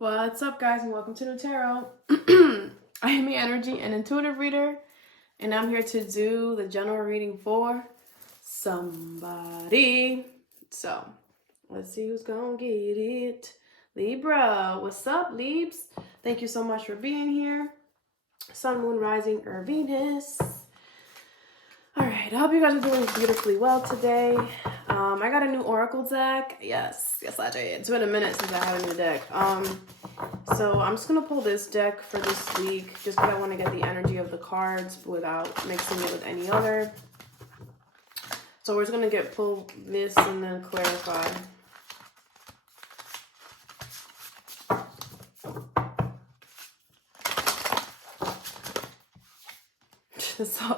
What's up, guys, and welcome to New Tarot. I am the energy and intuitive reader, and I'm here to do the general reading for somebody. So, let's see who's gonna get it. Libra, what's up, Libs? Thank you so much for being here. Sun, Moon, Rising, or Venus. All right, I hope you guys are doing beautifully well today. I got a new Oracle deck. Yes, I did. It's been a minute since I had a new deck. So I'm just gonna pull this deck for this week, just because I want to get the energy of the cards without mixing it with any other. So we're just gonna pull this and then clarify.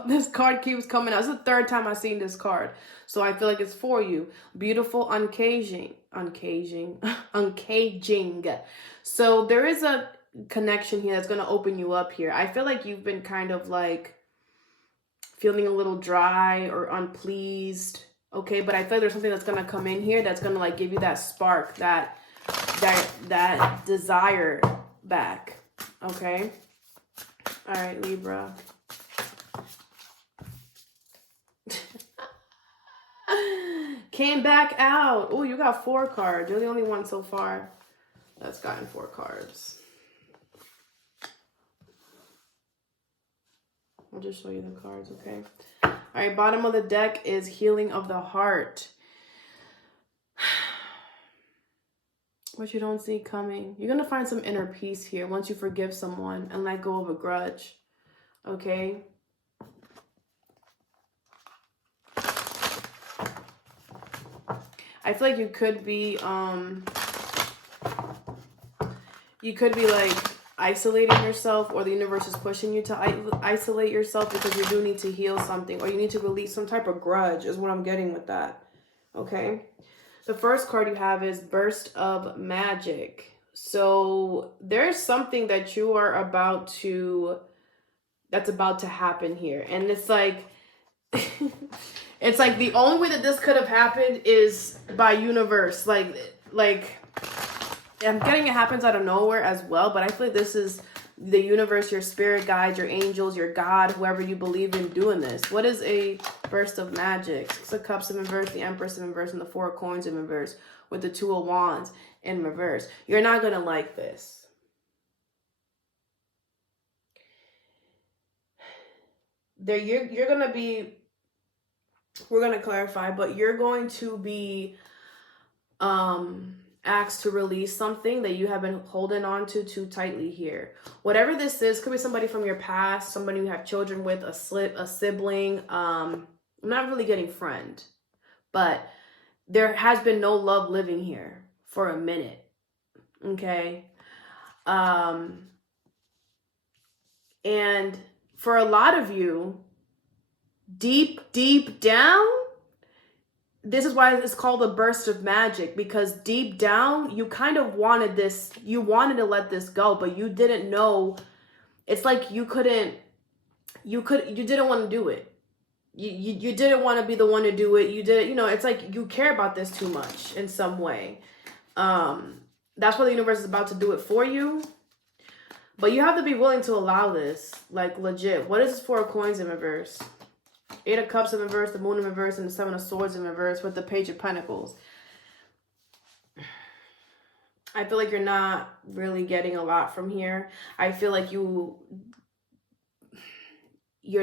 This card keeps coming out. It's the third time I've seen this card. So I feel like it's for you. Beautiful uncaging. So there is a connection here that's going to open you up here. I feel like you've been kind of like feeling a little dry or unpleased. Okay, but I feel like there's something that's going to come in here that's going to like give you that spark, that desire back. Okay. All right, Libra. Came back out. Oh, you got 4 cards. You're the only one so far that's gotten 4 cards. I'll just show you the cards, okay? All right, bottom of the deck is healing of the heart. What you don't see coming. You're going to find some inner peace here once you forgive someone and let go of a grudge, okay? I feel like you could be like isolating yourself, or the universe is pushing you to isolate yourself because you do need to heal something, or you need to release some type of grudge is what I'm getting with that. Okay. The first card you have is Burst of Magic. So there's something that you are that's about to happen here. And it's like, it's like the only way that this could have happened is by universe. Like I'm getting it happens out of nowhere as well, but I feel like this is the universe, your spirit guides, your angels, your God, whoever you believe in doing this. What is a burst of magic? 6 of Cups in reverse, the Empress in reverse, and the 4 of Coins in reverse, with the 2 of Wands in reverse. You're not going to like this. You're going to be, we're going to clarify, but you're going to be asked to release something that you have been holding on to too tightly here. Whatever this is, could be somebody from your past, somebody you have children with, a sibling. I'm not really getting friend, but there has been no love living here for a minute. Okay. And for a lot of you, deep down, this is why it's called a burst of magic, because deep down, you kind of wanted this, you wanted to let this go, but you didn't know. It's like you didn't want to do it. You didn't want to be the one to do it. It's like you care about this too much in some way. That's why the universe is about to do it for you. But you have to be willing to allow this, like legit. What is this 4 of Coins in reverse? 8 of Cups in reverse, the Moon in reverse, and the 7 of Swords in reverse with the Page of Pentacles. I feel like you're not really getting a lot from here. I feel like you're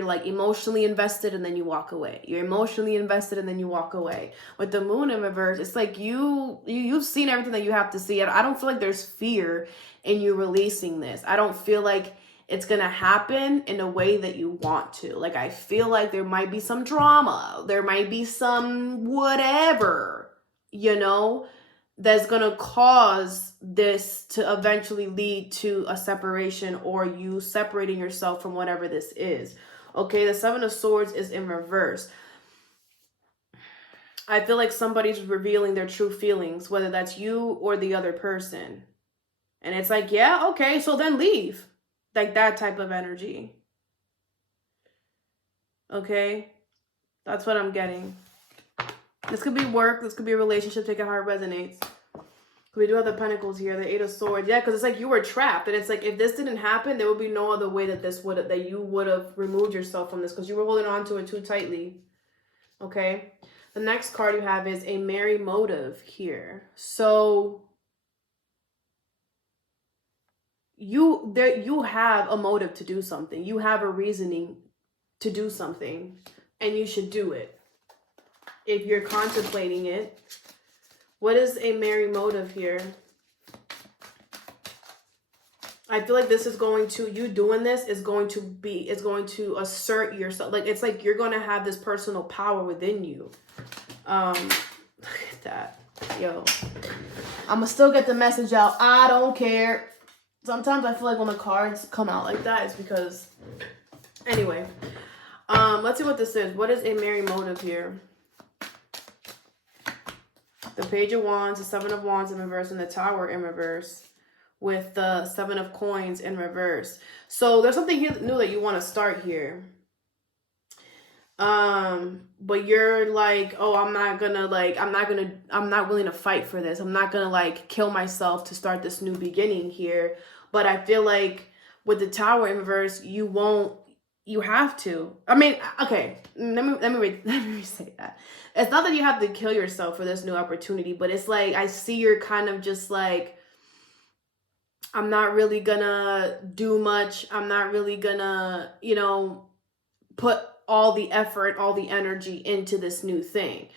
like emotionally invested and then you walk away. You're emotionally invested and then you walk away. With the Moon in reverse, it's like you've seen everything that you have to see. I don't feel like there's fear in you releasing this. I don't feel like it's going to happen in a way that you want to. Like, I feel like there might be some drama. There might be some whatever, that's going to cause this to eventually lead to a separation, or you separating yourself from whatever this is. Okay, the 7 of Swords is in reverse. I feel like somebody's revealing their true feelings, whether that's you or the other person. And it's like, yeah, okay, so then leave. Like that type of energy. Okay? That's what I'm getting. This could be work. This could be a relationship. Take it how it resonates. We do have the Pentacles here, the Eight of Swords. Yeah, because it's like you were trapped. And it's like, if this didn't happen, there would be no other way that that you would have removed yourself from this, because you were holding on to it too tightly. Okay? The next card you have is a merry motive here. So you have a motive to do something. You have a reasoning to do something, and you should do it. If you're contemplating it, what is a merry motive here? I feel like this is going to, you doing this is going to assert yourself. Like, it's like you're going to have this personal power within you. Look at that. Yo, I'm going to still get the message out. I don't care. Sometimes I feel like when the cards come out like that, it's because, anyway, let's see what this is. What is a merry motive here? The Page of Wands, the Seven of Wands in reverse, and the Tower in reverse, with the Seven of Coins in reverse. So there's something here new that you want to start here. But you're like, oh, I'm not willing to fight for this. I'm not gonna like kill myself to start this new beginning here. But I feel like with the Tower in reverse, you have to. I mean, okay, let me say that. It's not that you have to kill yourself for this new opportunity, but it's like, I see you're kind of just like, I'm not really gonna do much. I'm not really gonna, put all the effort, all the energy into this new thing.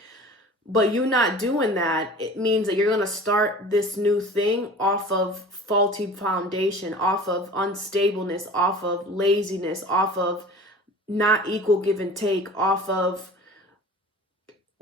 But you not doing that, it means that you're going to start this new thing off of faulty foundation, off of unstableness, off of laziness, off of not equal give and take, off of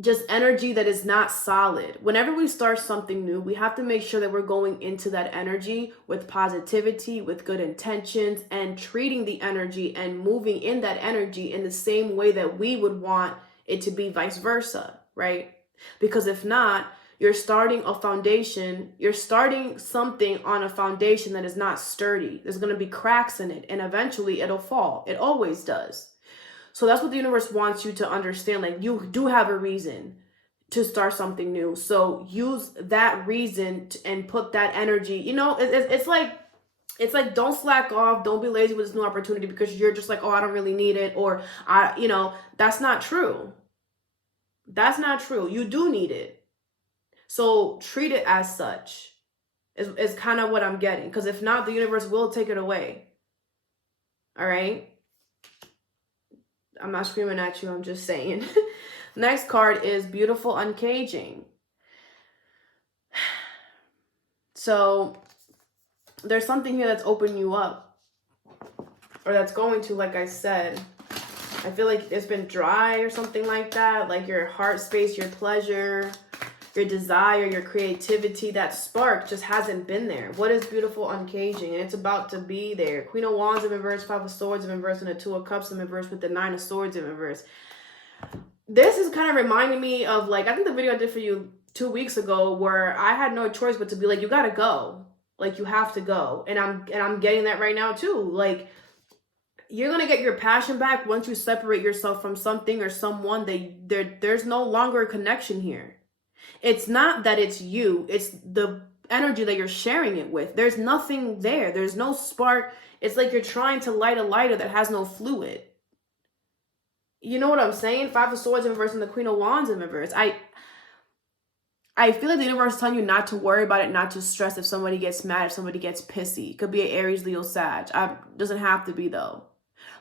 just energy that is not solid. Whenever we start something new, we have to make sure that we're going into that energy with positivity, with good intentions, and treating the energy and moving in that energy in the same way that we would want it to be, vice versa, right? Because if not, you're starting a foundation, you're starting something on a foundation that is not sturdy. There's going to be cracks in it, and eventually it'll fall. It always does. So that's what the universe wants you to understand. Like, you do have a reason to start something new. So use that reason and put that energy, it's like, don't slack off. Don't be lazy with this new opportunity because you're just like, oh, I don't really need it. Or that's not true. That's not true. You do need it. So treat it as such is kind of what I'm getting. Because if not, the universe will take it away. All right. I'm not screaming at you. I'm just saying. Next card is Beautiful Uncaging. So there's something here that's opening you up. Or that's going to, like I said. I feel like it's been dry or something like that. Like your heart space, your pleasure, your desire, your creativity, that spark just hasn't been there. What is Beautiful Uncaging? And it's about to be there. Queen of Wands in reverse, Five of Swords in reverse, and the Two of Cups in reverse with the Nine of Swords in reverse. This is kind of reminding me of, like, I think the video I did for you 2 weeks ago where I had no choice but to be like, you gotta go. Like, you have to go. And I'm getting that right now too. Like, you're going to get your passion back once you separate yourself from something or someone. There's no longer a connection here. It's not that it's you. It's the energy that you're sharing it with. There's nothing there. There's no spark. It's like you're trying to light a lighter that has no fluid. You know what I'm saying? Five of Swords in reverse and the Queen of Wands in reverse. I feel like the universe is telling you not to worry about it, not to stress if somebody gets mad, if somebody gets pissy. It could be an Aries, Leo, Sag. Doesn't have to be, though.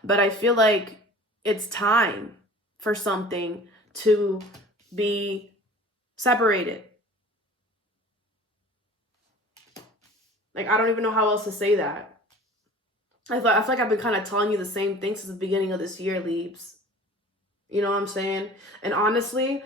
But I feel like it's time for something to be separated. Like, I don't even know how else to say that. I feel like I've been kind of telling you the same thing since the beginning of this year, Leaves. You know what I'm saying? And honestly,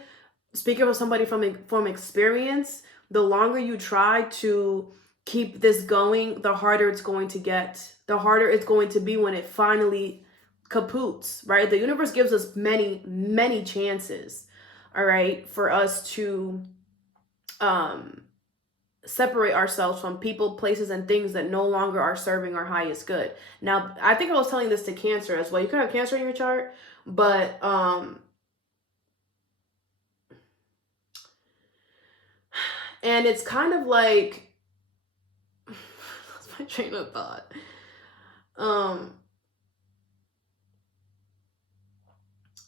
speaking of somebody from experience, the longer you try to keep this going, the harder it's going to get. The harder it's going to be when it finally kapoots, right? The universe gives us many, many chances, all right, for us to separate ourselves from people, places, and things that no longer are serving our highest good. Now, I think I was telling this to Cancer as well. You could have Cancer in your chart, but And it's kind of like, that's my train of thought.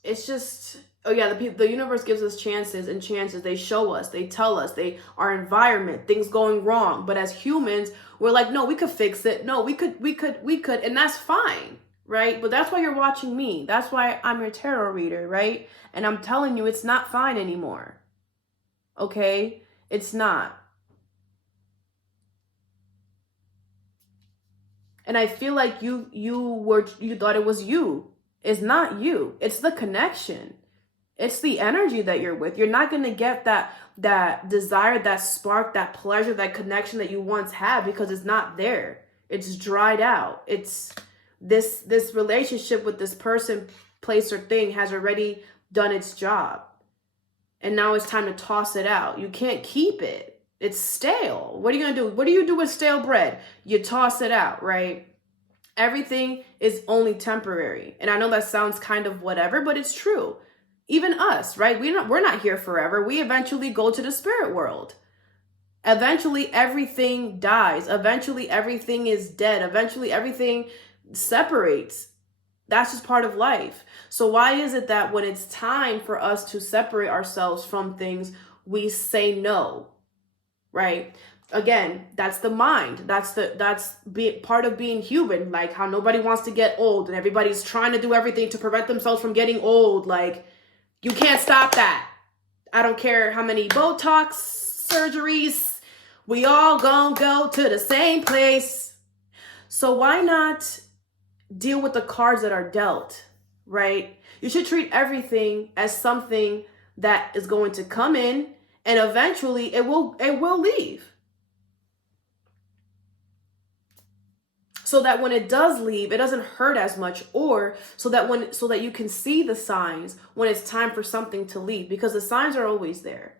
It's just, oh yeah, the universe gives us chances and chances. They show us, they tell us, our environment, things going wrong. But as humans, we're like, no, we could fix it. No, we could, and that's fine, right? But that's why you're watching me. That's why I'm your tarot reader, right? And I'm telling you, it's not fine anymore. Okay? It's not. And I feel like you thought it was you. It's not you. It's the connection. It's the energy that you're with. You're not going to get that desire, that spark, that pleasure, that connection that you once had, because it's not there. It's dried out. It's this relationship with this person, place, or thing has already done its job. And now it's time to toss it out. You can't keep it. It's stale. What are you going to do? What do you do with stale bread? You toss it out, right? Everything is only temporary. And I know that sounds kind of whatever, but it's true. Even us, right? We're not here forever. We eventually go to the spirit world. Eventually everything dies. Eventually everything is dead. Eventually everything separates. That's just part of life. So why is it that when it's time for us to separate ourselves from things, we say no, right? Again, that's the mind. That's part of being human. Like how nobody wants to get old and everybody's trying to do everything to prevent themselves from getting old. Like, you can't stop that. I don't care how many Botox surgeries. We all gonna go to the same place. So why not deal with the cards that are dealt, right? You should treat everything as something that is going to come in, and eventually it will leave. So that when it does leave, it doesn't hurt as much, or so that you can see the signs when it's time for something to leave, because the signs are always there.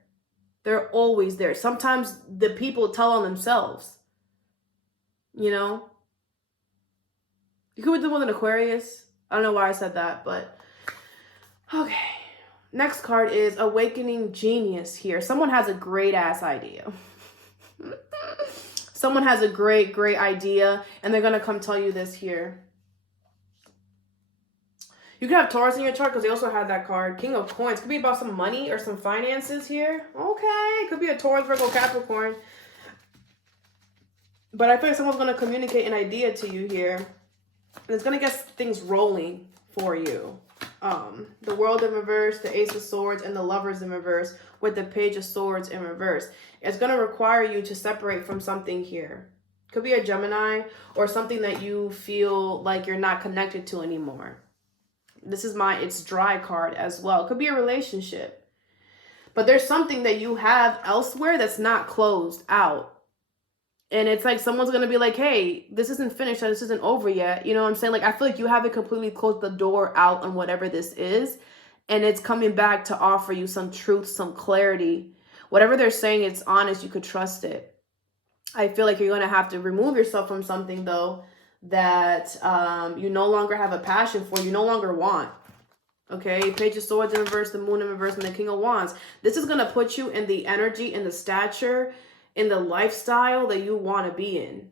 They're always there. Sometimes the people tell on themselves, you know? You could do with an Aquarius. I don't know why I said that, but okay. Next card is Awakening Genius here. Someone has a great ass idea. Someone has a great idea, and they're going to come tell you this here. You could have Taurus in your chart because they also had that card. King of Coins. Could be about some money or some finances here. Okay. Could be a Taurus, Virgo, Capricorn. But I feel like someone's going to communicate an idea to you here. And it's going to get things rolling for you. The World in reverse, the Ace of Swords, and the Lovers in reverse with the Page of Swords in reverse. It's going to require you to separate from something here. Could be a Gemini or something that you feel like you're not connected to anymore. It's dry card as well. It could be a relationship. But there's something that you have elsewhere that's not closed out. And it's like someone's going to be like, hey, this isn't finished. This isn't over yet. You know what I'm saying? Like, I feel like you haven't completely closed the door out on whatever this is. And it's coming back to offer you some truth, some clarity. Whatever they're saying, it's honest. You could trust it. I feel like you're going to have to remove yourself from something, though, that you no longer have a passion for, you no longer want. Okay, Page of Swords in reverse, the Moon in reverse, and the King of Wands. This is going to put you in the energy, in the stature, in the lifestyle that you want to be in.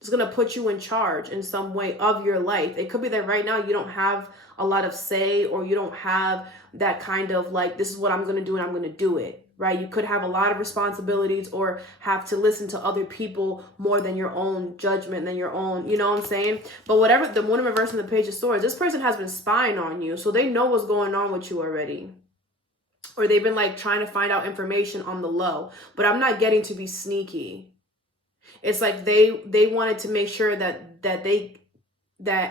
It's going to put you in charge in some way of your life. It could be that right now you don't have a lot of say, or you don't have that kind of like, this is what I'm going to do and I'm going to do it, right? You could have a lot of responsibilities or have to listen to other people more than your own judgment, than your own, you know what I'm saying? But whatever, the Moon in reverse and the Page of Swords, this person has been spying on you. So they know what's going on with you already. Or they've been like trying to find out information on the low, but I'm not getting to be sneaky. It's like they wanted to make sure that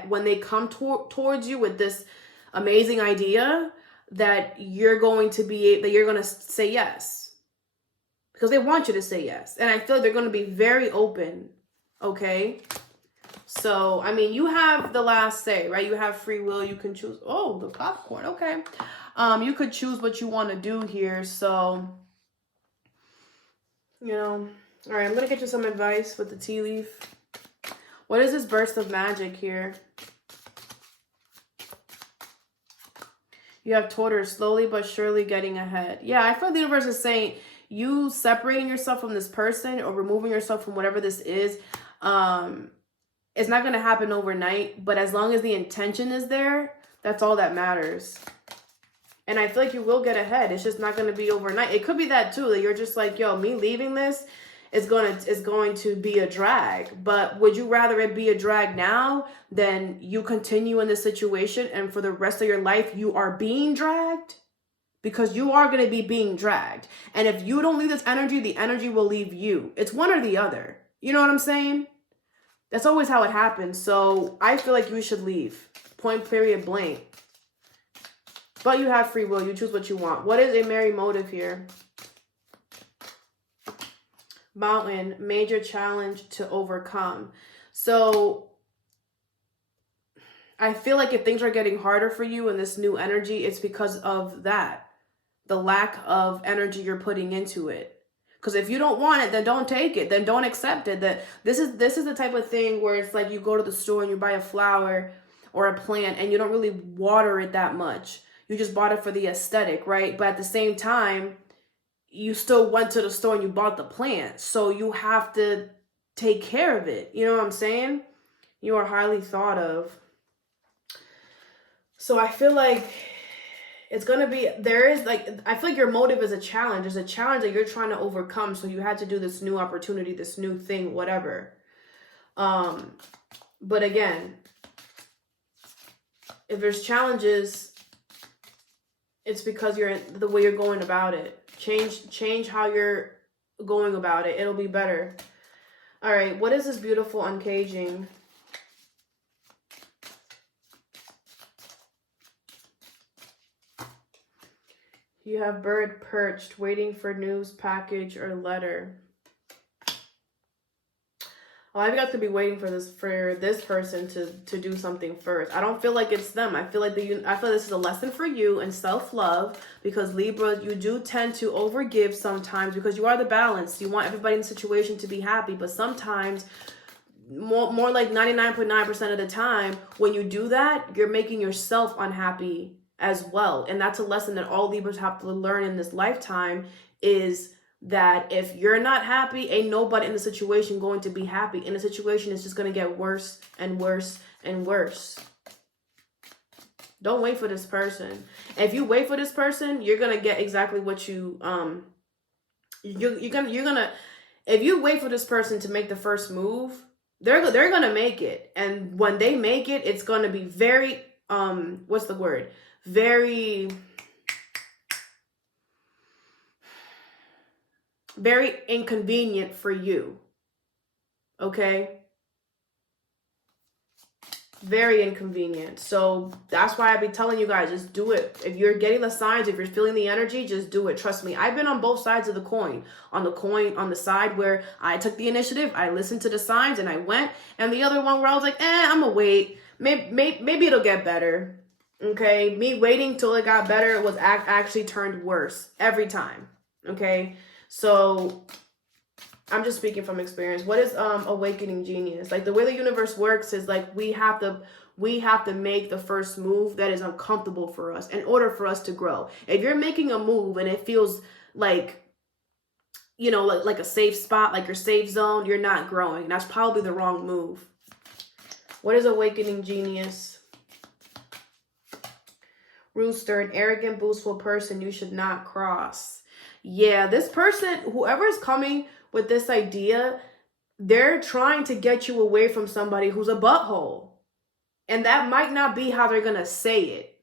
when they come towards you with this amazing idea, that you're going to say yes, because they want you to say yes. And I feel like they're going to be very open. Okay. So, I mean, you have the last say, right? You have free will. You can choose. Oh, the popcorn. Okay. You could choose what you want to do here. So, you know, all right, I'm going to get you some advice with the tea leaf. What is this burst of magic here? You have Tortoise, slowly but surely getting ahead. Yeah, I feel the universe is saying you separating yourself from this person or removing yourself from whatever this is, it's not going to happen overnight. But as long as the intention is there, that's all that matters. And I feel like you will get ahead. It's just not going to be overnight. It could be that too, that you're just like, yo, me leaving this is going to be a drag. But would you rather it be a drag now than you continue in this situation and for the rest of your life you are being dragged? Because you are going to be being dragged. And if you don't leave this energy, the energy will leave you. It's one or the other. You know what I'm saying? That's always how it happens. So I feel like you should leave. Point, period, blank. But you have free will. You choose what you want. What is a merry motive here? Mountain, major challenge to overcome. So I feel like if things are getting harder for you in this new energy, it's because of that. The lack of energy you're putting into it. Because if you don't want it, then don't take it. Then don't accept it. That this is the type of thing where it's like you go to the store and you buy a flower or a plant and you don't really water it that much. You just bought it for the aesthetic, right? But at the same time, you still went to the store and you bought the plant. So you have to take care of it. You know what I'm saying? You are highly thought of. So I feel like it's going to be, I feel like your motive is a challenge. There's a challenge that you're trying to overcome. So you had to do this new opportunity, this new thing, whatever. But again, if there's challenges, it's because you're the way you're going about it. Change how you're going about it. It'll be better. All right. What is this beautiful uncaging? You have bird perched, waiting for news, package, or letter. Well, I guys could be waiting for this person to do something first. I don't feel like it's them. I feel like this is a lesson for you in self-love, because Libra, you do tend to overgive sometimes because you are the balance. You want everybody in the situation to be happy, but sometimes more like 99.9% of the time when you do that, you're making yourself unhappy as well. And that's a lesson that all Libras have to learn in this lifetime, is that if you're not happy, ain't nobody in the situation going to be happy. And the situation is just going to get worse and worse and worse. Don't wait for this person. If you wait for this person, you're going to get exactly what you, if you wait for this person to make the first move, they're going to make it. And when they make it, it's going to be very, what's the word? Very inconvenient for you. Okay? Very inconvenient. So that's why I be telling you guys, just do it. If you're getting the signs, if you're feeling the energy, just do it. Trust me. I've been on both sides of the coin. On the side where I took the initiative, I listened to the signs and I went. And the other one where I was like, I'm gonna wait. Maybe it'll get better. Okay? Me waiting till it got better was actually turned worse every time. Okay? So I'm just speaking from experience. What is awakening genius? Like, the way the universe works is like we have to make the first move that is uncomfortable for us in order for us to grow. If you're making a move and it feels like, you know, like a safe spot, like your safe zone, you're not growing. That's probably the wrong move. What is awakening genius? Rooster, an arrogant, boastful person you should not cross. Yeah, this person, whoever is coming with this idea, they're trying to get you away from somebody who's a butthole. And that might not be how they're going to say it,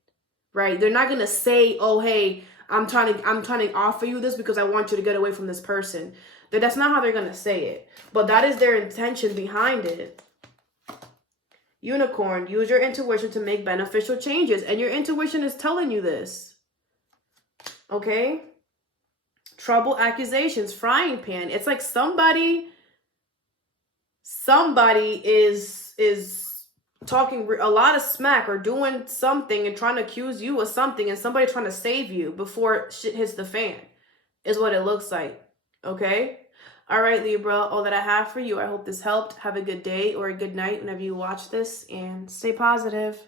right? They're not going to say, oh, hey, I'm trying to offer you this because I want you to get away from this person. That's not how they're going to say it. But that is their intention behind it. Unicorn, use your intuition to make beneficial changes. And your intuition is telling you this. Okay? Trouble, accusations, frying pan. It's like somebody is talking a lot of smack or doing something and trying to accuse you of something, and somebody trying to save you before shit hits the fan is what it looks like. Okay? All right, Libra, all that I have for you. I hope this helped. Have a good day or a good night whenever you watch this, and stay positive.